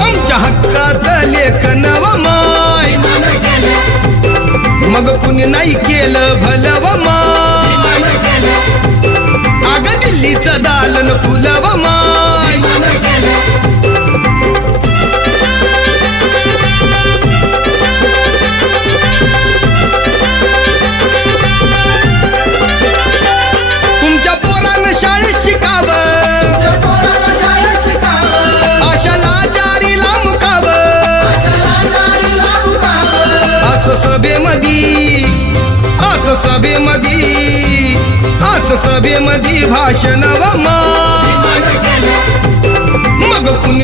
आमच्या हक्काचं लेखन व माय मग कुणी नाही केलं भलं व माय अग दिल्लीचं दालन फुलं व माय तुमच्या पोरानं शाळेत शिकावं आशाला जारीला मुकावं असं सभेमधी भाषण व माय मग कुणी